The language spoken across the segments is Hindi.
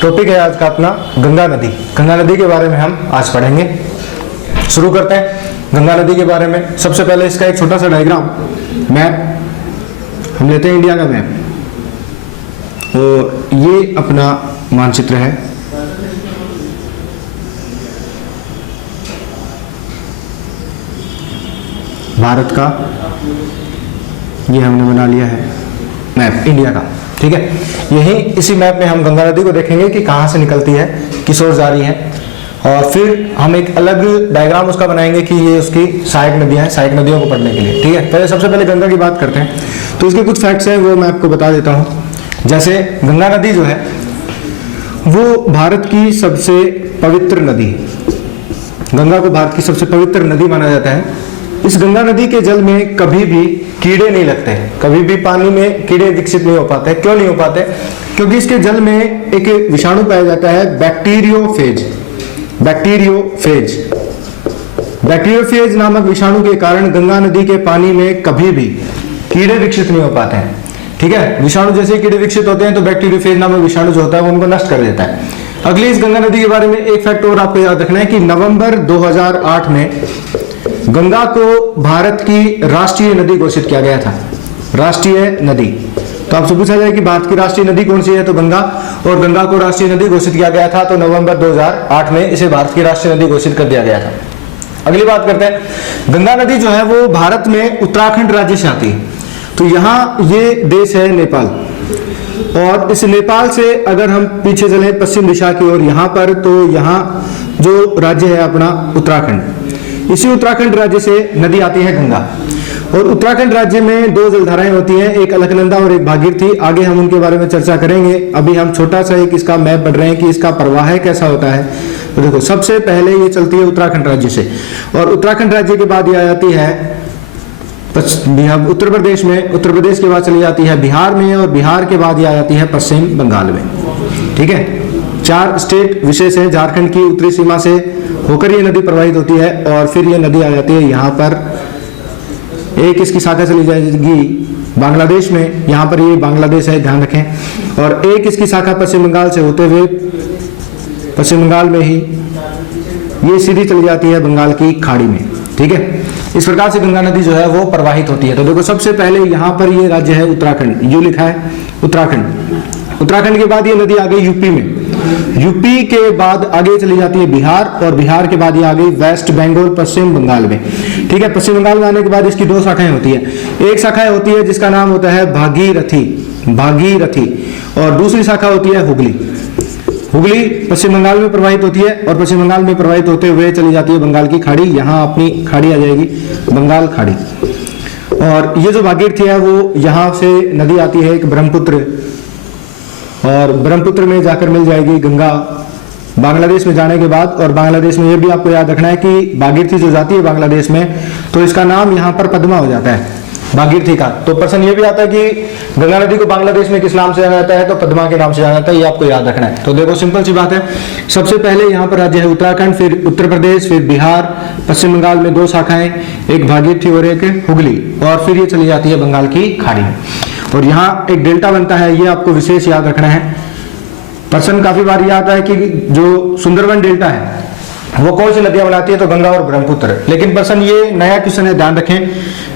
टॉपिक है आज का अपना गंगा नदी। गंगा नदी के बारे में हम आज पढ़ेंगे। शुरू करते हैं गंगा नदी के बारे में। सबसे पहले इसका एक छोटा सा डायग्राम, मैप हम लेते हैं, इंडिया का मैप। और ये अपना मानचित्र है। भारत का ये हमने बना लिया है मैप इंडिया का, ठीक है। यही इसी मैप में हम गंगा नदी को देखेंगे कि कहाँ से निकलती है, किस ओर जा रही है, और फिर हम एक अलग डायग्राम उसका बनाएंगे कि ये उसकी सहायक नदियाँ हैं, सहायक नदियों को पढ़ने के लिए, ठीक है। पहले सबसे पहले गंगा की बात करते हैं, तो इसके कुछ फैक्ट्स हैं वो मैं आपको बता देता हूँ। जैसे गंगा नदी जो है वो भारत की सबसे पवित्र नदी है। गंगा को भारत की सबसे पवित्र नदी माना जाता है। इस गंगा नदी के जल में कभी भी कीड़े नहीं लगते, कभी भी पानी में कीड़े विकसित नहीं हो पाते। क्यों नहीं हो पाते? क्योंकि इसके जल में एक विषाणु पाया जाता है, बैक्टीरियोफेज। बैक्टीरियोफेज नामक विषाणु के कारण गंगा नदी के पानी में कभी भी कीड़े विकसित नहीं हो पाते हैं, ठीक है। विषाणु जैसे कीड़े विकसित होते हैं तो बैक्टीरियोफेज नामक विषाणु जो होता है वो उनको नष्ट कर देता है। अगली इस गंगा नदी के बारे में एक फैक्ट और आपको याद रखना है कि नवंबर 2008 में गंगा को भारत की राष्ट्रीय नदी घोषित किया गया था। राष्ट्रीय नदी, तो आपसे पूछा जाए कि भारत की राष्ट्रीय नदी कौन सी है, तो गंगा। और गंगा को राष्ट्रीय नदी घोषित किया गया था तो नवंबर 2008 में इसे भारत की राष्ट्रीय नदी घोषित कर दिया गया था। अगली बात करते हैं, गंगा नदी जो है वो भारत में उत्तराखंड राज्य से आती है। तो यहाँ ये देश है नेपाल, और इस नेपाल से अगर हम पीछे चले पश्चिम दिशा की ओर यहाँ पर, तो यहाँ जो राज्य है अपना उत्तराखंड, इसी उत्तराखंड राज्य से नदी आती है गंगा। और उत्तराखंड राज्य में दो जलधाराएं होती हैं, एक अलकनंदा और एक भागीरथी। आगे हम उनके बारे में चर्चा करेंगे। अभी हम छोटा सा एक इसका मैप पढ़ रहे हैं कि इसका प्रवाह कैसा होता है। तो देखो, सबसे पहले ये चलती है उत्तराखंड राज्य से, और उत्तराखंड राज्य के बाद ये आ जाती है उत्तर प्रदेश में, उत्तर प्रदेश के बाद चली जाती है बिहार में, और बिहार के बाद ये आ जाती है पश्चिम बंगाल में, ठीक है। 4 स्टेट विशेष है। झारखंड की उत्तरी सीमा से होकर ये नदी प्रवाहित होती है, और फिर ये नदी आ जाती है यहाँ पर। एक इसकी शाखा चली जाएगी बांग्लादेश में, यहाँ पर ये बांग्लादेश है, ध्यान रखें। और एक इसकी शाखा पश्चिम बंगाल से होते हुए पश्चिम बंगाल में ही ये सीधी चली जाती है बंगाल की खाड़ी में, ठीक है। इस प्रकार से गंगा नदी जो है वो प्रवाहित होती है। तो देखो, सबसे पहले यहाँ पर ये राज्य है उत्तराखंड, यू लिखा है उत्तराखंड। उत्तराखंड के बाद ये नदी आ गई यूपी में, यूपी के बाद आगे चली जाती है बिहार, और बिहार के बाद ये आ गई वेस्ट बंगाल पश्चिम बंगाल में, ठीक है। पश्चिम बंगाल में आने के बाद इसकी 2 शाखाएं होती है। एक शाखा होती है जिसका नाम होता है भागीरथी, और दूसरी शाखा होती है हुगली पश्चिम बंगाल में प्रवाहित होती है, और पश्चिम बंगाल में प्रवाहित होते हुए चली जाती है बंगाल की खाड़ी। यहाँ अपनी खाड़ी आ जाएगी, बंगाल खाड़ी। और ये जो भागीरथी है वो यहाँ से नदी आती है एक ब्रह्मपुत्र, और ब्रह्मपुत्र में जाकर मिल जाएगी गंगा बांग्लादेश में जाने के बाद। और बांग्लादेश में ये भी आपको याद रखना है कि भागीरथी जो जाती है बांग्लादेश में, तो इसका नाम यहाँ पर पद्मा हो जाता है भागीरथी का। तो प्रश्न ये भी आता है कि गंगा नदी को बांग्लादेश में किस नाम से जाना जाता है, तो पद्मा के नाम से जाना जाता है। ये आपको याद रखना है। तो देखो, सिंपल सी बात है। सबसे पहले यहाँ पर राज्य है उत्तराखंड, फिर उत्तर प्रदेश, फिर बिहार, पश्चिम बंगाल में 2 शाखाएं, एक भागीरथी और एक हुगली, और फिर ये चली जाती है बंगाल की खाड़ी में। और यहाँ एक डेल्टा बनता है, ये आपको विशेष याद रखना है। प्रश्न काफी बार ये आता है कि जो सुंदरवन डेल्टा है वो कौन सी नदियां बनाती है, तो गंगा और ब्रह्मपुत्र। लेकिन प्रश्न ये नया क्वेश्चन है, ध्यान रखें।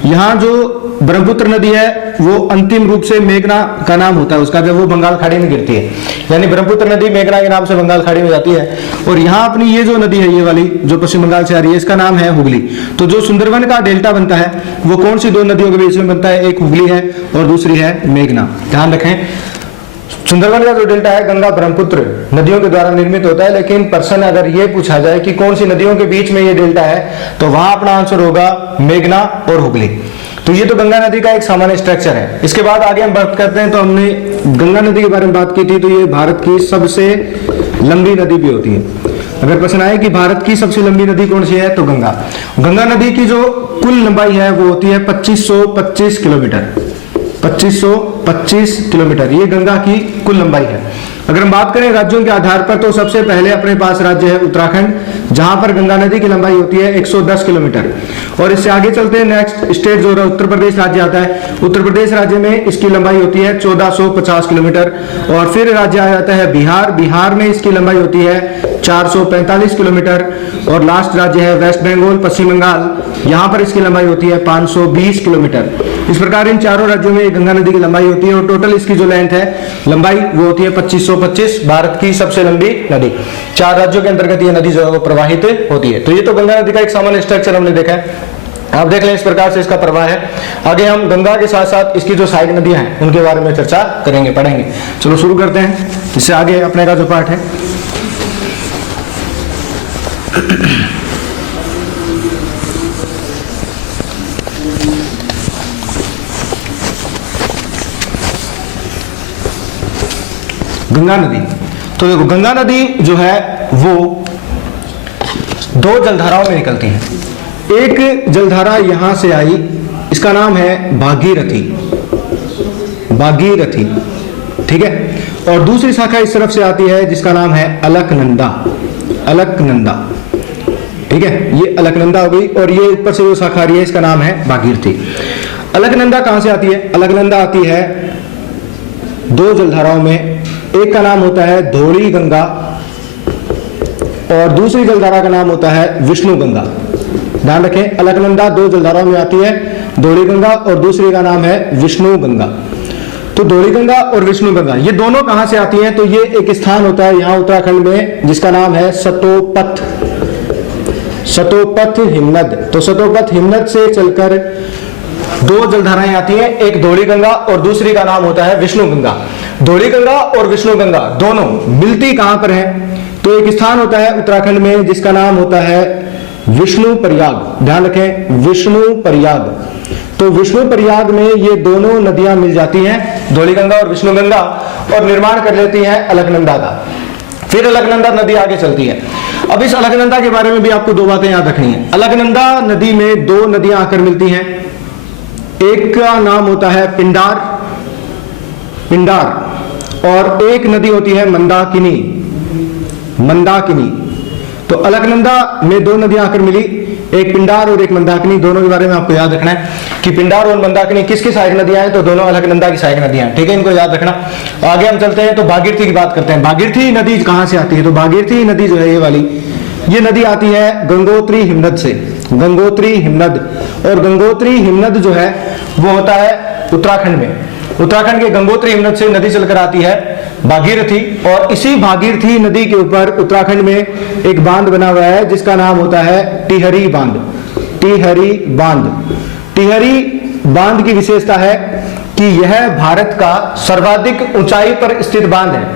यहाँ जो ब्रह्मपुत्र नदी है वो अंतिम रूप से मेघना का नाम होता है उसका, जब वो बंगाल खाड़ी में गिरती है, यानी ब्रह्मपुत्र नदी मेघना के नाम से बंगाल खाड़ी में जाती है। और यहाँ अपनी ये जो नदी है, ये वाली जो पश्चिम बंगाल से आ रही है, इसका नाम है हुगली। तो जो सुंदरवन का डेल्टा बनता है वो कौन सी 2 नदियों के बीच में बनता है, एक हुगली है और दूसरी है मेघना। ध्यान रखें, सुंदरवन का जो डेल्टा है गंगा ब्रह्मपुत्र नदियों के द्वारा निर्मित होता है। लेकिन प्रश्न अगर ये पूछा जाए कि कौन सी नदियों के बीच में ये डेल्टा है, तो वहां अपना आंसर होगा मेघना और हुगली। तो ये तो गंगा नदी का एक सामान्य स्ट्रक्चर है। इसके बाद आगे हम बात करते हैं, तो हमने गंगा नदी के बारे में बात की थी, तो ये भारत की सबसे लंबी नदी भी होती है। अगर प्रश्न आए कि भारत की सबसे लंबी नदी कौन सी है, तो गंगा नदी की जो कुल लंबाई है वो होती है 2525 किलोमीटर। 2525 725 किलोमीटर, ये गंगा की कुल लंबाई है। अगर हम बात करें राज्यों के आधार पर, तो सबसे पहले अपने पास राज्य है उत्तराखंड, जहां पर गंगा नदी की लंबाई होती है 110 किलोमीटर। और इससे आगे चलते हैं, नेक्स्ट स्टेट जो है उत्तर प्रदेश राज्य आता है। उत्तर प्रदेश राज्य में इसकी लंबाई होती है 1450 किलोमीटर। और फिर राज्य आ जाता है बिहार, बिहार में इसकी लंबाई होती है 445 किलोमीटर। और लास्ट राज्य है वेस्ट बंगाल, पश्चिम बंगाल, यहाँ पर इसकी लंबाई होती है 520 किलोमीटर। इस प्रकार इन चारों राज्यों में गंगा नदी की लंबाई होती है। और टोटल इसकी जो लेंथ है, लंबाई, वो होती है 2525, भारत की सबसे लंबी नदी। 4 राज्यों के अंतर्गत ये नदी जो है वो प्रवाहित होती है। तो ये तो गंगा नदी का एक सामान्य स्ट्रक्चर हमने देखा है। आप देख लें इस प्रकार से इसका प्रवाह है। आगे हम गंगा के साथ साथ इसकी जो सहायक नदियां हैं उनके बारे में चर्चा करेंगे, पढ़ेंगे। चलो शुरू करते हैं, इससे आगे अपने का जो पाठ है। गंगा नदी, तो देखो गंगा नदी जो है वो 2 जलधाराओं में निकलती है। एक जलधारा यहां से आई, इसका नाम है भागीरथी, भागीरथी, ठीक है। और दूसरी शाखा इस तरफ से आती है जिसका नाम है अलकनंदा, अलकनंदा, ठीक है। ये अलकनंदा हो गई। और ये ऊपर से जो शाखा आ रही है इसका नाम है भागीरथी। अलकनंदा कहां से आती है? अलकनंदा आती है 2 जलधाराओं में। एक का नाम होता है धौली गंगा और दूसरी जलधारा का नाम होता है विष्णु गंगा। ध्यान रखें, अलकनंदा 2 जलधाराओं में आती है, धौली गंगा और दूसरी का नाम है विष्णु गंगा। तो धौली गंगा और विष्णु गंगा ये दोनों कहां से आती हैं? तो ये एक स्थान होता है यहां उत्तराखंड में जिसका नाम है सतोपथ, सतोपथ हिमनद। तो सतोपथ हिमनद से चलकर 2 जलधाराएं आती हैं, एक धौली गंगा और दूसरी का नाम होता है विष्णु गंगा। धौली गंगा और विष्णु गंगा दोनों मिलती कहां पर हैं? तो एक स्थान होता है उत्तराखंड में जिसका नाम होता है विष्णु प्रयाग। ध्यान रखें, विष्णु प्रयाग। तो विष्णु प्रयाग में ये दोनों नदियां मिल जाती हैं, धौली गंगा और विष्णु गंगा, और निर्माण कर लेती हैं अलकनंदा का। फिर अलकनंदा नदी आगे चलती है। अब इस अलकनंदा के बारे में भी आपको 2 बातें याद रखनी है। अलकनंदा नदी में 2 नदियां आकर मिलती हैं। एक का नाम होता है पिंडार, पिंडार, और एक नदी होती है मंदाकिनी, मंदाकिनी। तो अलकनंदा में 2 नदियां आकर मिली, एक पिंडार और एक मंदाकिनी। दोनों के बारे में आपको याद रखना है कि पिंडार और मंदाकिनी किसकी सहायक नदियां हैं? तो दोनों अलकनंदा की सहायक नदियां हैं, ठीक है, इनको याद रखना। आगे हम चलते हैं तो भागीरथी की बात करते हैं। भागीरथी नदी कहां से आती है? तो भागीरथी नदी जो है ये वाली, ये नदी आती है गंगोत्री हिमनद से, गंगोत्री हिमनद। और गंगोत्री हिमनद जो है वो होता है उत्तराखंड में। उत्तराखंड के गंगोत्री हिमनद से नदी चलकर आती है भागीरथी। और इसी भागीरथी नदी के ऊपर उत्तराखंड में एक बांध बना हुआ है जिसका नाम होता है टिहरी बांध, टिहरी बांध। टिहरी बांध की विशेषता है कि यह भारत का सर्वाधिक ऊंचाई पर स्थित बांध है,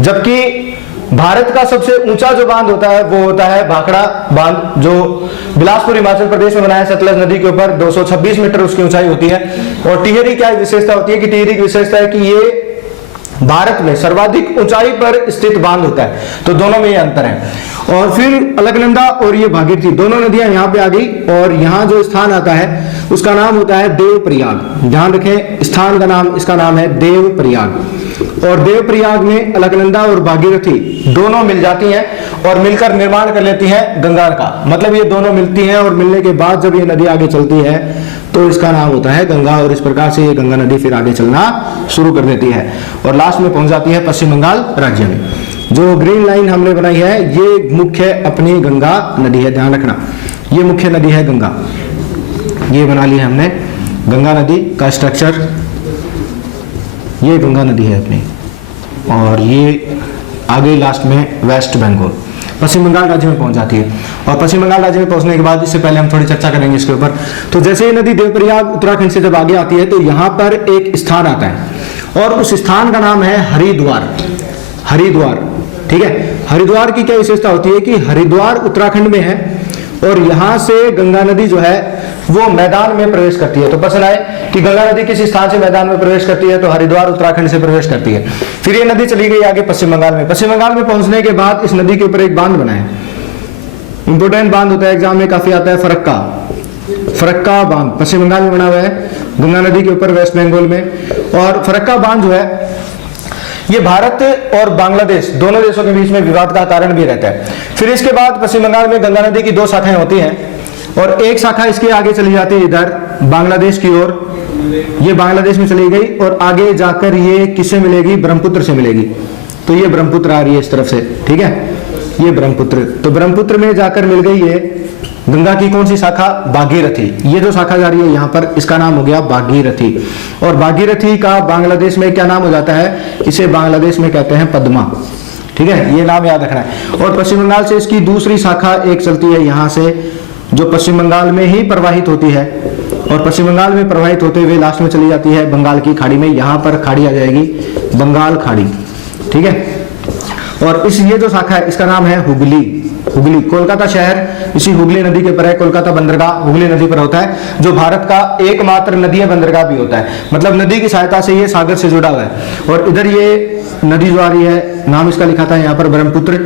जबकि भारत का सबसे ऊंचा जो बांध होता है वो होता है भाखड़ा बांध, जो बिलासपुर हिमाचल प्रदेश में बना है सतलज नदी के ऊपर। 226 मीटर उसकी ऊंचाई होती है। और टिहरी क्या विशेषता होती है कि टिहरी की विशेषता है कि ये भारत में सर्वाधिक ऊंचाई पर स्थित बांध होता है। तो दोनों में ये अंतर है। और फिर अलकनंदा और ये भागीरथी दोनों नदियां यहाँ पे आ गई। और यहाँ जो स्थान आता है उसका नाम होता है देवप्रयाग। ध्यान रखें, स्थान का नाम, इसका नाम है देवप्रयाग। और देवप्रयाग में अलकनंदा और भागीरथी दोनों मिल जाती हैं और मिलकर निर्माण कर लेती हैं गंगा का। मतलब ये दोनों मिलती हैं और मिलने के बाद जब ये नदी आगे चलती है तो इसका नाम होता है गंगा। और इस प्रकार से ये गंगा नदी फिर आगे चलना शुरू कर देती है और लास्ट में पहुंच जाती है पश्चिम बंगाल राज्य में। जो ग्रीन लाइन हमने बनाई है ये मुख्य अपनी गंगा नदी है, ध्यान रखना, ये मुख्य नदी है गंगा। ये बना ली है हमने गंगा नदी का स्ट्रक्चर। ये गंगा नदी है अपनी, और ये आगे लास्ट में वेस्ट बंगाल, पश्चिम बंगाल राज्य में पहुंच जाती है। और पश्चिम बंगाल राज्य में पहुंचने के बाद, इससे पहले हम थोड़ी चर्चा करेंगे इसके ऊपर। तो जैसे ये नदी देवप्रयाग उत्तराखंड से जब आगे आती है तो यहाँ पर एक स्थान आता है और उस स्थान का नाम है हरिद्वार, हरिद्वार, ठीक है। हरिद्वार की क्या विशेषता होती है कि हरिद्वार उत्तराखंड में है और यहां से गंगा नदी जो है वो मैदान में प्रवेश करती है। तो प्रश्न आए कि गंगा नदी किस स्थान से मैदान में प्रवेश करती है? तो हरिद्वार उत्तराखंड से प्रवेश करती है। फिर ये नदी चली गई आगे पश्चिम बंगाल में। पश्चिम बंगाल में पहुंचने के बाद इस नदी के ऊपर एक बांध बना है, इंपोर्टेंट बांध होता है, एग्जाम में काफी आता है, फरक्का, फरक्का बांध पश्चिम बंगाल में बना हुआ है, गंगा नदी के ऊपर, वेस्ट बंगाल में। और फरक्का बांध जो है ये भारत और बांग्लादेश दोनों देशों के बीच में विवाद का कारण भी रहता है। फिर इसके बाद पश्चिम बंगाल में गंगा नदी की 2 शाखाएं होती हैं और एक शाखा इसके आगे चली जाती है इधर बांग्लादेश की ओर, ये बांग्लादेश में चली गई और आगे जाकर ये किससे मिलेगी, ब्रह्मपुत्र से मिलेगी। तो ये ब्रह्मपुत्र आ रही है इस तरफ से, ठीक है, ये ब्रह्मपुत्र। तो ब्रह्मपुत्र में जाकर मिल गई ये गंगा की कौन सी शाखा, भागीरथी। ये जो शाखा जा रही है यहाँ पर, इसका नाम हो गया भागीरथी। और भागीरथी का बांग्लादेश में क्या नाम हो जाता है, इसे बांग्लादेश में कहते हैं पद्मा, ठीक है, ये नाम याद रखना है। और पश्चिम बंगाल से इसकी दूसरी शाखा एक चलती है यहाँ से, जो पश्चिम बंगाल में ही प्रवाहित होती है और पश्चिम बंगाल में प्रवाहित होते हुए लास्ट में चली जाती है बंगाल की खाड़ी में। यहाँ पर खाड़ी आ जाएगी बंगाल खाड़ी, ठीक है। और इस ये जो शाखा है इसका नाम है हुगली। हुगली, कोलकाता शहर इसी हुगली नदी के ऊपर है, कोलकाता बंदरगाह हुगली नदी पर होता है, जो भारत का एकमात्र नदीय बंदरगाह भी होता है। मतलब नदी की सहायता से ये सागर से जुड़ा हुआ है। और इधर ये नदी जो आ रही है, नाम इसका लिखा था यहाँ पर ब्रह्मपुत्र,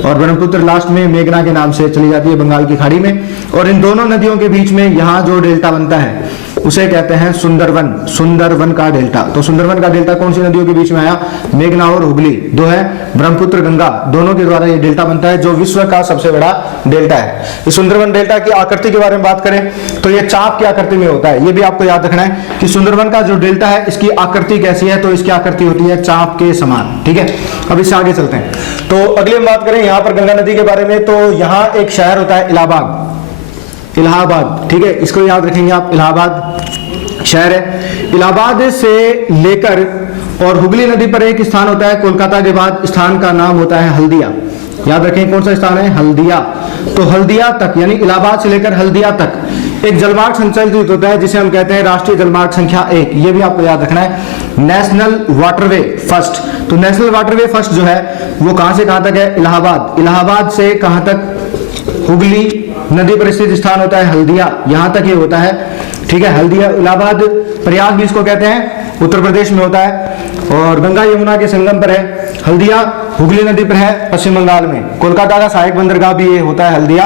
और ब्रह्मपुत्र लास्ट में मेघना के नाम से चली जाती है बंगाल की खाड़ी में। और इन दोनों नदियों के बीच में यहाँ जो डेल्टा बनता है उसे कहते हैं सुंदरवन, सुंदरवन का डेल्टा। तो सुंदरवन का डेल्टा कौन सी नदियों के बीच में आया, मेघना और हुगली, दो है ब्रह्मपुत्र गंगा, दोनों के द्वारा ये डेल्टा बनता है, जो विश्व का सबसे बड़ा डेल्टा है। इस सुंदरवन डेल्टा की आकृति के बारे में बात करें तो ये चाप की आकृति में होता है। ये भी आपको याद रखना है कि सुंदरवन का जो डेल्टा है इसकी आकृति कैसी है, तो इसकी आकृति होती है चाप के समान, ठीक है। अब इससे आगे चलते हैं। तो अगली हम बात करें यहाँ पर गंगा नदी के बारे में, तो यहाँ एक शहर होता है इलाहाबाद, इलाहाबाद, ठीक है, इसको याद रखेंगे आप, इलाहाबाद शहर है। इलाहाबाद से लेकर और हुगली नदी पर एक स्थान होता है कोलकाता के बाद, स्थान का नाम होता है हल्दिया। याद रखें कौन सा स्थान है, हल्दिया। तो हल्दिया तक यानी इलाहाबाद से लेकर हल्दिया तक एक जलमार्ग संचालित होता है जिसे हम कहते हैं राष्ट्रीय जलमार्ग संख्या 1। ये भी आपको याद रखना है, नेशनल वाटरवे फर्स्ट। तो नेशनल वाटरवे फर्स्ट जो है वो कहां से कहां तक है, इलाहाबाद। इलाहाबाद से कहां तक, हुगली नदी पर स्थित स्थान होता है हल्दिया, यहां तक ये होता है, ठीक है। हल्दिया, इलाहाबाद, प्रयाग भी इसको कहते हैं, उत्तर प्रदेश में होता है और गंगा यमुना के संगम पर है। हल्दिया हुगली नदी पर है पश्चिम बंगाल में, कोलकाता का सहायक बंदरगाह भी ये होता है हल्दिया।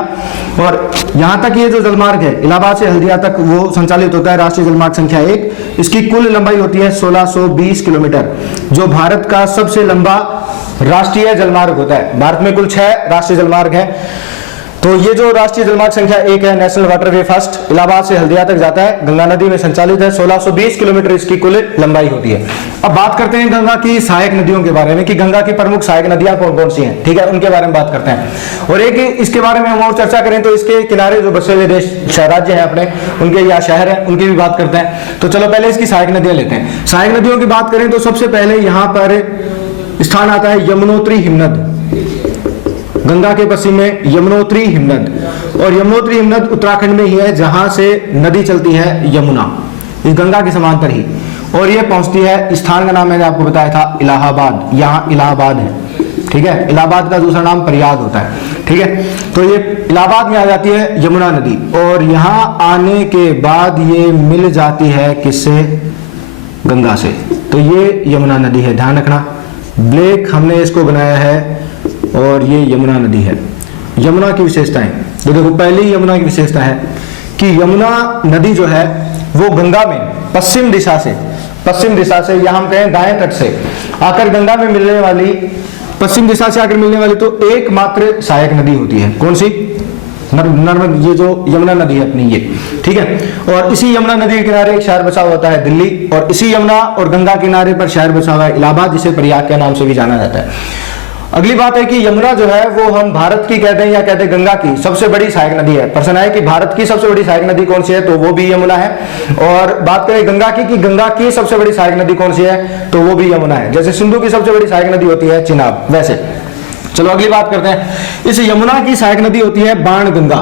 और यहां तक ये जो जलमार्ग है इलाहाबाद से हल्दिया तक वो संचालित होता है राष्ट्रीय जलमार्ग संख्या 1। इसकी कुल लंबाई होती है 1620 किलोमीटर, जो भारत का सबसे लंबा राष्ट्रीय जलमार्ग होता है। भारत में कुल 6 राष्ट्रीय जलमार्ग है। तो ये जो राष्ट्रीय जलमार्ग संख्या 1 है, नेशनल वाटरवे फर्स्ट, इलाहाबाद से हल्दिया तक जाता है, गंगा नदी में संचालित है, 1620 किलोमीटर इसकी कुल लंबाई होती है। अब बात करते हैं गंगा की सहायक नदियों के बारे में कि गंगा की प्रमुख सहायक नदियां कौन कौन सी हैं, ठीक है, उनके बारे में बात करते हैं। और एक इसके बारे में हम और चर्चा करें तो इसके किनारे जो बसे हुए देश राज्य हैं अपने, उनके या शहर है, उनकी भी बात करते हैं। तो चलो पहले इसकी सहायक नदियां लेते हैं। सहायक नदियों की बात करें तो सबसे पहले यहाँ पर स्थान आता है यमुनोत्री हिमनद, गंगा के पश्चिम में यमुनोत्री हिमनद। और यमुनोत्री हिमनद उत्तराखंड में ही है जहां से नदी चलती है यमुना, इस गंगा के समांतर ही, और ये पहुंचती है, स्थान का नाम मैंने आपको बताया था इलाहाबाद, यहाँ इलाहाबाद है, ठीक है। इलाहाबाद का दूसरा नाम प्रयाग होता है, ठीक है। तो ये इलाहाबाद में आ जाती है यमुना नदी और यहाँ आने के बाद ये मिल जाती है किससे, गंगा से। तो ये यमुना नदी है, ध्यान रखना, ब्लैक हमने इसको बनाया है और ये यमुना नदी है। यमुना की विशेषताएं तो देखो, पहली यमुना की विशेषता है कि यमुना नदी जो है वो गंगा में पश्चिम दिशा से या हम कहें दाएं तट से आकर गंगा में मिलने वाली, पश्चिम दिशा से आकर मिलने वाली तो एकमात्र सहायक नदी होती है। कौन सी, नर्मदा, ये जो यमुना नदी है अपनी, ये, ठीक है। और इसी यमुना नदी के किनारे एक शहर बसा होता है दिल्ली, और इसी यमुना और गंगा किनारे पर शहर बसा हुआ है इलाहाबाद, जिसे प्रयाग के नाम से भी जाना जाता है। अगली बात है कि यमुना जो है वो हम भारत की कहते हैं या कहते हैं गंगा की सबसे बड़ी सहायक नदी है। प्रश्न है कि भारत की सबसे बड़ी सहायक नदी कौन सी है, तो वो भी यमुना है। और बात करें गंगा की कि गंगा की सबसे बड़ी सहायक नदी कौन सी है, तो वो भी यमुना है। जैसे सिंधु की सबसे बड़ी सहायक नदी होती है चिनाब, वैसे। चलो अगली बात करते हैं, इस यमुना की सहायक नदी होती है बाणगंगा।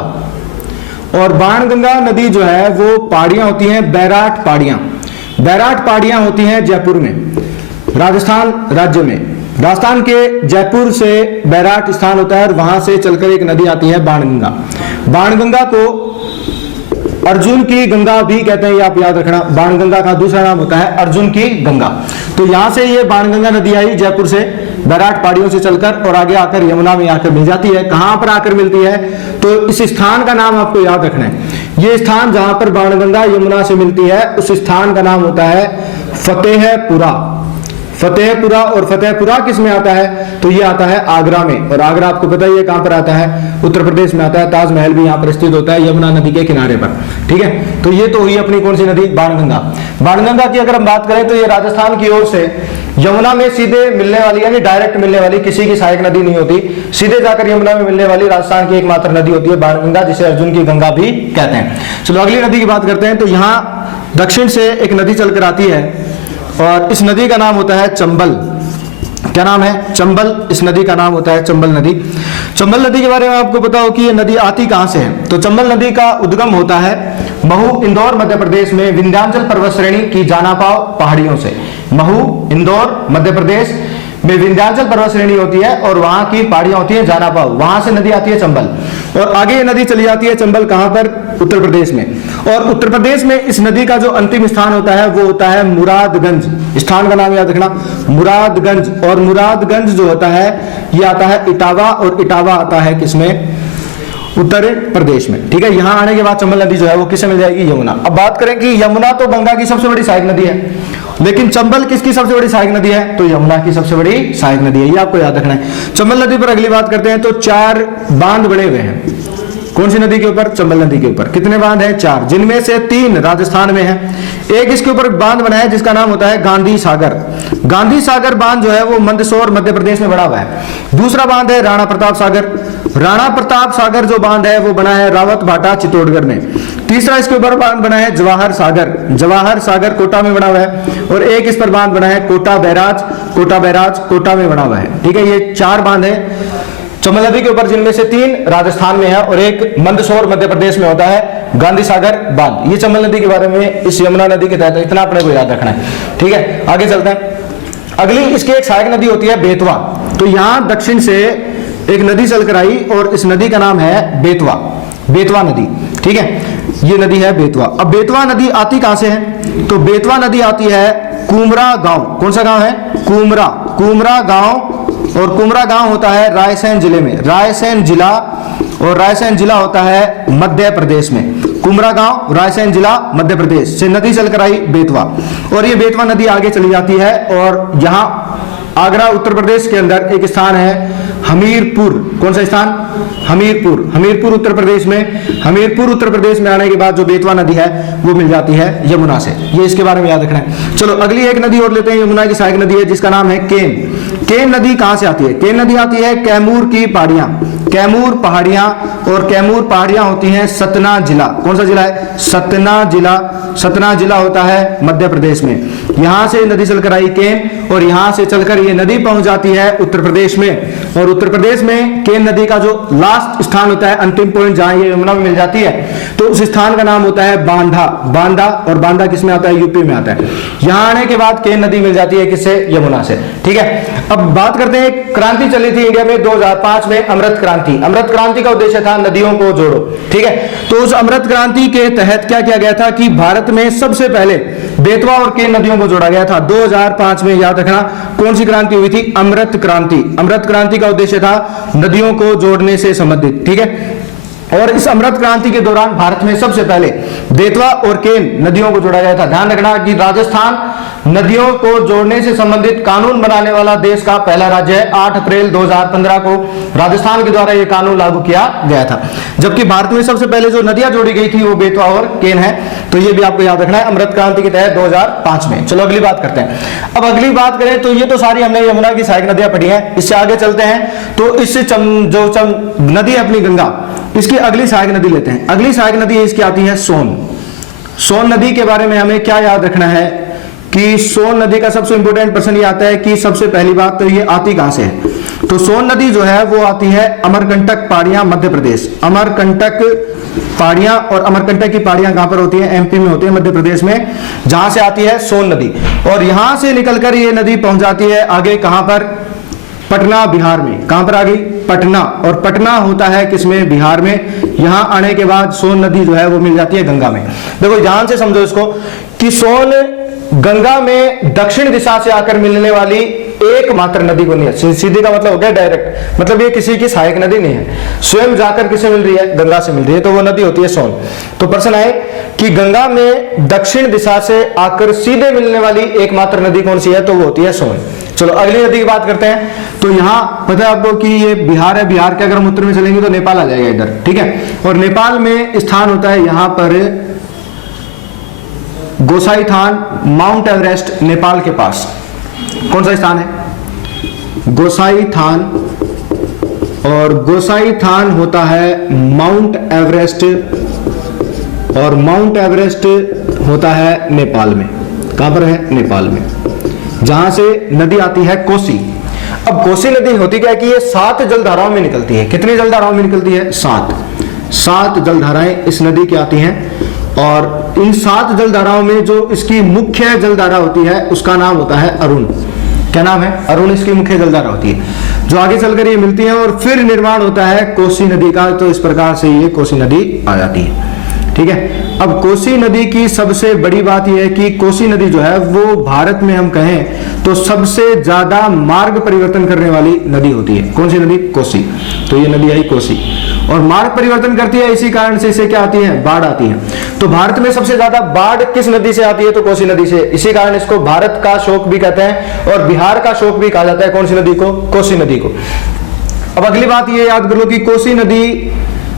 और बाणगंगा नदी जो है वो पहाड़ियां होती हैं, बैराट पहाड़ियां होती हैं जयपुर में, राजस्थान राज्य में। राजस्थान के जयपुर से बैराट स्थान होता है और वहां से चलकर एक नदी आती है बाणगंगा। बाणगंगा को अर्जुन की गंगा भी कहते हैं, ये आप याद रखना। बाणगंगा का दूसरा नाम होता है अर्जुन की गंगा। तो यहां से ये बाणगंगा नदी आई जयपुर से, बैराट पहाड़ियों से चलकर, और आगे आकर यमुना में आकर मिल जाती है। कहां पर आकर मिलती है, तो इस स्थान का नाम आपको याद रखना है। ये स्थान जहां पर बाणगंगा यमुना से मिलती है उस स्थान का नाम होता है फतेहपुरा। फतेहपुरा, और फतेहपुरा किस में आता है? तो ये आता है आगरा में, और आगरा आपको पता ही है कहां पर आता है, उत्तर प्रदेश में आता है। ताजमहल भी यहां पर स्थित होता है यमुना नदी के किनारे पर। ठीक है, तो ये तो हुई अपनी कौन सी नदी? बाणगंगा। बाणगंगा की अगर हम बात करें तो ये राजस्थान की ओर से यमुना में सीधे मिलने वाली, यानी डायरेक्ट मिलने वाली किसी की सहायक नदी नहीं होती, सीधे जाकर यमुना में मिलने वाली राजस्थान की एकमात्र नदी होती है बाणगंगा, जिसे अर्जुन की गंगा भी कहते हैं। चलो अगली नदी की बात करते हैं। तो यहाँ दक्षिण से एक नदी चलकर आती है और इस नदी का नाम होता है चंबल। क्या नाम है? चंबल। इस नदी का नाम होता है चंबल नदी। चंबल नदी के बारे में आपको पता हो कि ये नदी आती कहां से है? तो चंबल नदी का उद्गम होता है महू, इंदौर, मध्य प्रदेश में विंध्याचल पर्वत श्रेणी की जानापाव पहाड़ियों से। महू, इंदौर, मध्य प्रदेश में विंध्याचल पर्वत श्रेणी होती है और वहां की पहाड़ियां होती है जानापाव, वहां से नदी आती है चंबल। और आगे ये नदी चली जाती है चंबल कहां पर? उत्तर प्रदेश में। और उत्तर प्रदेश में इस नदी का जो अंतिम स्थान होता है वो होता है मुरादगंज। स्थान का नाम याद रखना, मुरादगंज। और मुरादगंज जो होता है ये आता है इटावा, और इटावा आता है किसमें? उत्तर प्रदेश में। ठीक है, यहां आने के बाद चंबल नदी जो है वो किससे मिल जाएगी? यमुना। अब बात करें कि यमुना तो गंगा की सबसे बड़ी सहायक नदी है, लेकिन चंबल किसकी सबसे बड़ी सहायक नदी है? तो यमुना की सबसे बड़ी सहायक नदी है, ये आपको याद रखना है। चंबल नदी पर अगली बात करते हैं। तो 4 बांध बने हुए हैं। कौन सी नदी के ऊपर? चंबल नदी के ऊपर। कितने बांध हैं? 4, जिनमें से 3 राजस्थान में है। एक इसके ऊपर बांध बना है जिसका नाम होता है गांधी सागर। गांधी सागर बांध जो है वो मंदसौर, मध्य प्रदेश में बना हुआ है। दूसरा बांध है राणा प्रताप सागर। राणा प्रताप सागर जो बांध है वो बना है रावत भाटा, चित्तौड़गढ़ में। तीसरा इसके ऊपर बांध बना है जवाहर सागर। जवाहर सागर कोटा में बना हुआ है। और एक इस पर बांध बना है कोटा बैराज। कोटा बैराज कोटा में बना हुआ है। ठीक है, ये 4 बांध है चंबल नदी के ऊपर, जिनमें से 3 राजस्थान में है और एक मंदसौर, मध्य प्रदेश में होता है गांधी सागर बांध। ये चंबल नदी के बारे में इस यमुना नदी के तहत इतना अपने को याद रखना है। ठीक है, आगे चलते हैं। अगली इसकी एक सहायक नदी होती है बेतवा। तो यहां दक्षिण से एक नदी चलकर आई और इस नदी का नाम है बेतवा। बेतवा नदी। ठीक है, ये नदी है बेतवा। अब बेतवा नदी आती कहां से है? तो बेतवा नदी आती है कुमरा गांव। कौन सा गांव है? कुमरा। कुमरा गांव, और कुमरा गांव होता है रायसेन जिले में। रायसेन जिला, और रायसेन जिला होता है मध्य प्रदेश में। कुमरा गांव, रायसेन जिला, मध्य प्रदेश से नदी चलकर आई बेतवा। और ये बेतवा नदी आगे चली जाती है और यहां आगरा उत्तर प्रदेश के अंदर एक स्थान है हमीरपुर। कौन सा स्थान? हमीरपुर। हमीरपुर उत्तर प्रदेश में। हमीरपुर उत्तर प्रदेश में आने के बाद जो बेतवा नदी है वो मिल जाती है यमुना से। ये इसके बारे में याद रखना है। चलो अगली एक नदी और लेते हैं, यमुना की सहायक नदी है जिसका नाम है केन। केन नदी कहां से आती है? केन नदी आती है कैमूर की पहाड़ियां। कैमूर पहाड़ियां, और कैमूर पहाड़ियां होती हैं सतना जिला। कौन सा जिला है? सतना जिला। सतना जिला होता है मध्य प्रदेश में। यहां से नदी चलकर आई केन, और यहां से चलकर ये नदी पहुंच जाती है उत्तर प्रदेश में। और उत्तर प्रदेश में केन नदी का जो लास्ट स्थान होता है, अंतिम पॉइंट जहां ये यमुना में मिल जाती है, तो उस स्थान का नाम होता है बांधा। बांधा, और बांधा किस में आता है? यूपी में आता है। यहां आने के बाद केन नदी मिल जाती है किससे? यमुना से। ठीक है, अब बात करते हैं, क्रांति चली थी इंडिया में 2005 में, अमृत क्रांति। अमृत क्रांति का उद्देश्य था नदियों को जोड़ो। ठीक है, तो उस अमृत क्रांति के तहत क्या किया गया था कि भारत में सबसे पहले बेतवा और केन नदियों को जोड़ा गया था 2005 में। याद रखना कौन सी क्रांति हुई थी? अमृत क्रांति। अमृत क्रांति का उद्देश्य था नदियों को जोड़ने से संबंधित। ठीक है, और इस अमृत क्रांति के दौरान भारत में सबसे पहले बेतवा और केन नदियों को जोड़ा गया था। ध्यान रखना कि राजस्थान नदियों को जोड़ने से संबंधित कानून बनाने वाला देश का पहला राज्य है। 8 अप्रैल 2015 को राजस्थान के द्वारा यह कानून लागू किया गया था। जबकि भारत में सबसे पहले जो नदियां जोड़ी गई थी वो बेतवा और केन है। तो ये भी आपको याद रखना है, अमृत क्रांति के तहत 2005 में। चलो अगली बात करते हैं। अब अगली बात करें तो ये तो सारी हमने यमुना की सहायक नदियां पढ़ी हैं। इससे आगे चलते हैं तो इससे नदी है अपनी गंगा, इसकी अगली सहायक नदी लेते हैं। अगली सहायक नदी इसकी आती है सोन। सोन नदी के बारे में हमें क्या याद रखना है कि सोन नदी का सबसे इंपॉर्टेंट प्रश्न ये आता है कि सबसे पहली बात तो ये आती कहां से है? तो सोन नदी जो है वो आती है अमरकंटक पहाड़ियां, मध्य प्रदेश। अमरकंटक पहाड़ियां, और अमरकंटक की पहाड़ियां कहां पर होती हैं? एमपी में होती है, मध्य प्रदेश में, जहां से आती है सोन नदी। और यहां से निकलकर ये नदी पहुंच जाती है आगे कहां पर? पटना, बिहार में। कहां पर आ गई? पटना। और पटना होता है किसमें? बिहार में। यहां आने के बाद सोन नदी जो है वो मिल जाती है गंगा में। देखो ध्यान से समझो इसको कि सोन गंगा में दक्षिण दिशा से आकर मिलने वाली एकमात्र नदी कौन है? सीधी का मतलब हो गया डायरेक्ट, मतलब ये किसी की सहायक नदी नहीं है, स्वयं जाकर किसे मिल रही है? गंगा से मिल रही है, तो वो नदी होती है सोन। तो प्रश्न आए कि गंगा में दक्षिण दिशा से आकर सीधे मिलने वाली एकमात्र नदी कौन सी है? तो वो होती है सोन। चलो अगली नदी की बात करते हैं। तो यहाँ पता है आपको कि ये बिहार है, बिहार के अगर हम उत्तर में चलेंगे तो नेपाल आ जाएगा इधर, ठीक है। और नेपाल में स्थान होता है यहाँ पर गोसाईथान, माउंट एवरेस्ट नेपाल के पास। कौन सा स्थान है? गोसाईथान, और गोसाईथान होता है माउंट एवरेस्ट, और माउंट एवरेस्ट होता है नेपाल में। कहां पर है? नेपाल में, जहां से नदी आती है कोसी। अब कोसी नदी होती क्या है कि ये 7 जलधाराओं में निकलती है। कितनी जलधाराओं में निकलती है? 7 जलधाराएं इस नदी की आती हैं, और इन 7 जलधाराओं में जो इसकी मुख्य जलधारा होती है उसका नाम होता है अरुण। क्या नाम है? अरुण इसकी मुख्य जलधारा होती है, जो आगे चलकर ये मिलती है और फिर निर्माण होता है कोसी नदी का। तो इस प्रकार से ये कोसी नदी आ जाती है, ठीक है। अब कोसी नदी की सबसे बड़ी बात यह है कि कोसी नदी जो है वो भारत में हम कहें तो सबसे ज्यादा मार्ग परिवर्तन करने वाली नदी होती है। कौन सी नदी? कोसी। तो ये नदी आई कोसी, और मार्ग परिवर्तन करती है, इसी कारण से इसे क्या आती है? बाढ़ आती है। तो भारत में सबसे ज्यादा बाढ़ किस नदी से आती है? तो कोसी नदी से। इसी कारण इसको भारत का शोक भी कहते हैं और बिहार का शोक भी कहा जाता है। कौन सी नदी को? कोसी नदी को। अब अगली बात ये याद कर लो कि कोसी नदी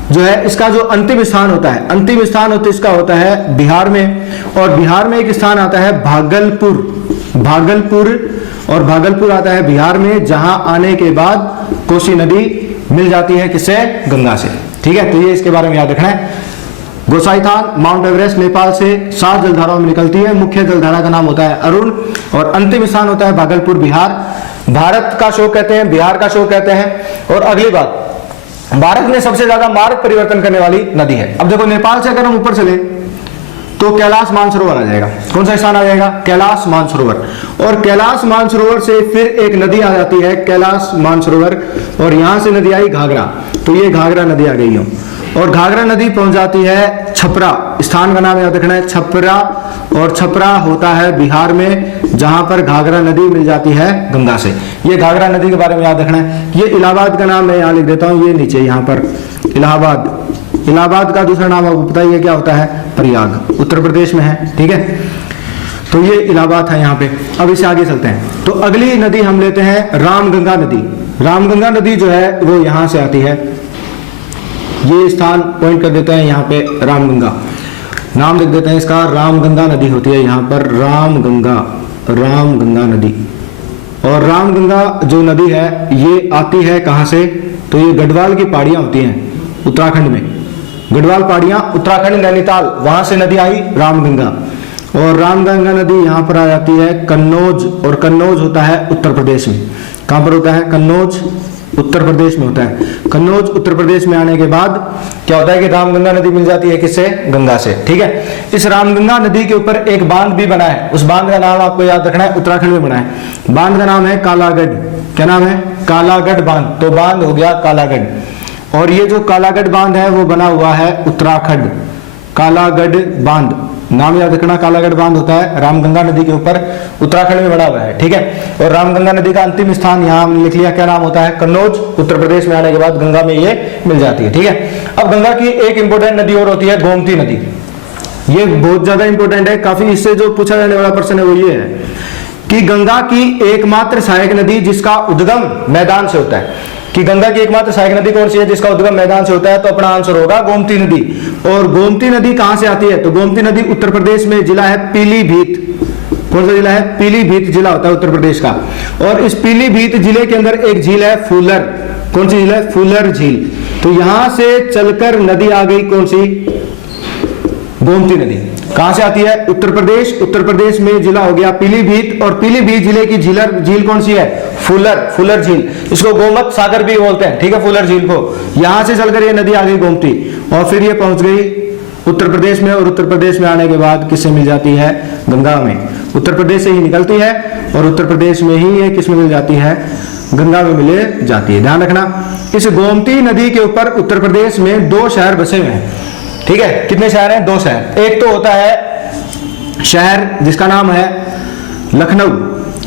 जो है इसका जो अंतिम स्थान होता है, अंतिम स्थान होता है इसका होता है बिहार में, और बिहार में एक स्थान आता है भागलपुर, भागलपुर, और भागलपुर आता है बिहार में, जहां आने के बाद कोसी नदी मिल जाती है किससे? गंगा से, ठीक है। तो ये इसके बारे में याद रखना है। गोसाईथान, माउंट एवरेस्ट नेपाल से 7 जलधाराओं में निकलती है। मुख्य जलधारा का नाम होता है अरुण, और अंतिम स्थान होता है भागलपुर बिहार। भारत का शोक कहते हैं, बिहार का शोक कहते हैं। और अगली बात, भारत में सबसे ज्यादा मार्ग परिवर्तन करने वाली नदी है। अब देखो नेपाल से अगर हम ऊपर चले तो कैलाश मानसरोवर आ जाएगा। कौन सा स्थान आ जाएगा? कैलाश मानसरोवर। और कैलाश मानसरोवर से फिर एक नदी आ जाती है कैलाश मानसरोवर, और यहां से नदी आई घाघरा। तो ये घाघरा नदी आ गई हो, और घाघरा नदी पहुंच जाती है छपरा। स्थान का नाम याद रखना है, छपरा, और छपरा होता है बिहार में, जहां पर घाघरा नदी मिल जाती है गंगा से। ये घाघरा नदी के बारे में याद रखना है। ये इलाहाबाद का नाम मैं यहाँ लिख देता हूँ, ये नीचे यहाँ पर इलाहाबाद। इलाहाबाद का दूसरा नाम आपको पता ही है क्या होता है? प्रयाग, उत्तर प्रदेश में है, ठीक है। तो ये इलाहाबाद है यहाँ पे। अब इसे आगे चलते हैं। तो अगली नदी हम लेते हैं रामगंगा नदी। रामगंगा नदी जो है वो यहाँ से आती है। ये स्थान पॉइंट कर देते हैं यहाँ पे, रामगंगा नाम लिख देते हैं इसका। रामगंगा नदी होती है यहाँ पर, रामगंगा, रामगंगा नदी। और रामगंगा जो नदी है ये आती है कहाँ से? तो ये गढ़वाल की पहाड़ियां होती हैं उत्तराखंड में, गढ़वाल पहाड़ियां उत्तराखंड, नैनीताल, वहां से नदी आई रामगंगा। और रामगंगा नदी यहाँ पर आ जाती है कन्नौज, और कन्नौज होता है उत्तर प्रदेश में। कहाँ पर होता है? कन्नौज उत्तर प्रदेश में होता है। कन्नौज उत्तर प्रदेश में आने के बाद क्या होता है कि रामगंगा नदी मिल जाती है किससे? गंगा से, ठीक है। इस रामगंगा नदी के ऊपर एक बांध भी बना है। उस बांध का नाम आपको याद रखना है, उत्तराखंड में बना है। बांध का नाम है कालागढ़। क्या नाम है? कालागढ़ बांध। तो बांध हो गया कालागढ़, और ये जो कालागढ़ बांध है वो बना हुआ है उत्तराखंड। कालागढ़ बांध नाम याद रखना, कालागढ़ बांध होता है रामगंगा नदी के ऊपर, उत्तराखंड में बना हुआ है, ठीक है। और रामगंगा नदी का अंतिम स्थान यहाँ हमने लिख लिया, क्या नाम होता है? कन्नौज, उत्तर प्रदेश में आने के बाद गंगा में ये मिल जाती है, ठीक है। अब गंगा की एक इंपॉर्टेंट नदी और होती है गोमती नदी। ये बहुत ज्यादा इंपॉर्टेंट है, काफी इससे जो पूछा जाने वाला प्रश्न है वो ये है कि गंगा की एकमात्र सहायक नदी जिसका उद्गम मैदान से होता है, कि गंगा की एकमात्र सहायक नदी कौन सी है जिसका उद्गम मैदान से होता है? तो अपना आंसर होगा गोमती नदी। और गोमती नदी कहां से आती है? तो गोमती नदी उत्तर प्रदेश में, जिला है पीलीभीत। कौन सा जिला है? पीलीभीत जिला होता है उत्तर प्रदेश का। और इस पीलीभीत जिले के अंदर एक झील है फूलर। कौन सी झील है? फूलर झील। तो यहां से चलकर नदी आ गई कौन सी? गोमती नदी। कहां से आती है? उत्तर प्रदेश। उत्तर प्रदेश में जिला हो गया पीलीभीत, और पीलीभीत जिले की झील कौन सी है? फूलर, फूलर झील। इसको गोमत सागर भी बोलते हैं, ठीक है, फूलर झील को। यहां से चलकर ये नदी आ गई गोमती, और फिर ये पहुंच गई उत्तर प्रदेश में, और उत्तर प्रदेश में आने के बाद किससे मिल जाती है? गंगा में। उत्तर प्रदेश से ही निकलती है और उत्तर प्रदेश में ही ये किसमें मिल जाती है? गंगा में मिल जाती है। ध्यान रखना, इस गोमती नदी के ऊपर उत्तर प्रदेश में 2 शहर बसे हुए हैं, ठीक है। कितने शहर हैं? 2 शहर। एक तो होता है शहर जिसका नाम है लखनऊ,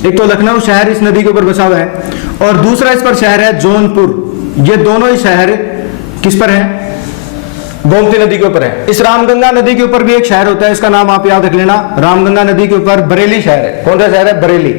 एक तो लखनऊ शहर इस नदी के ऊपर बसा हुआ है और दूसरा इस पर शहर है जौनपुर। ये दोनों ही शहर किस पर है? गोमती नदी के ऊपर है। इस रामगंगा नदी के ऊपर भी एक शहर होता है, इसका नाम आप याद रख लेना। रामगंगा नदी के ऊपर बरेली शहर है। कौन सा शहर है? बरेली।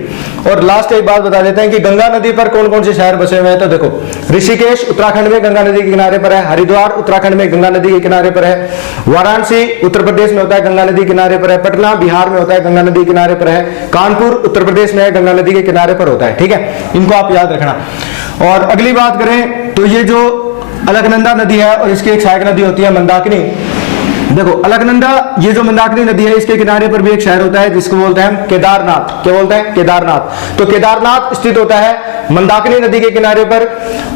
और लास्ट एक बात बता देते हैं कि गंगा नदी पर कौन कौन से शहर बसे हुए हैं। तो देखो, ऋषिकेश उत्तराखंड में गंगा नदी के किनारे पर है, हरिद्वार उत्तराखंड में गंगा नदी के किनारे पर है, वाराणसी उत्तर प्रदेश में होता है, गंगा नदी के किनारे पर है, पटना बिहार में होता है, गंगा नदी के किनारे पर है, कानपुर उत्तर प्रदेश में है, गंगा नदी के किनारे पर होता है। ठीक है, इनको आप याद रखना। और अगली बात करें तो ये जो अलकनंदा नदी है और इसकी एक सहायक नदी होती है मंदाकिनी। देखो, अलकनंदा, ये जो मंदाकिनी नदी है, इसके किनारे पर भी एक शहर होता है जिसको बोलते हैं केदारनाथ। क्या बोलते हैं? केदारनाथ। तो केदारनाथ स्थित होता है मंदाकिनी नदी के किनारे पर।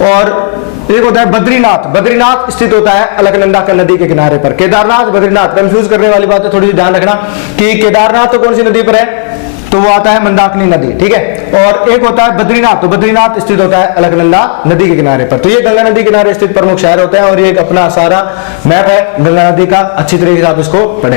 और एक होता है बद्रीनाथ। बद्रीनाथ स्थित होता है अलकनंदा नदी के किनारे पर। केदारनाथ, बद्रीनाथ कंफ्यूज करने वाली बात है, थोड़ी सी ध्यान रखना कि केदारनाथ तो कौन सी नदी पर है? तो वो आता है मंदाकिनी नदी। ठीक है, और एक होता है बद्रीनाथ। तो बद्रीनाथ स्थित होता है अलकनंदा नदी के किनारे पर। तो ये गंगा नदी किनारे स्थित प्रमुख शहर होते हैं और ये एक अपना सारा मैप है गंगा नदी का। अच्छी तरीके से आप इसको पढ़ें।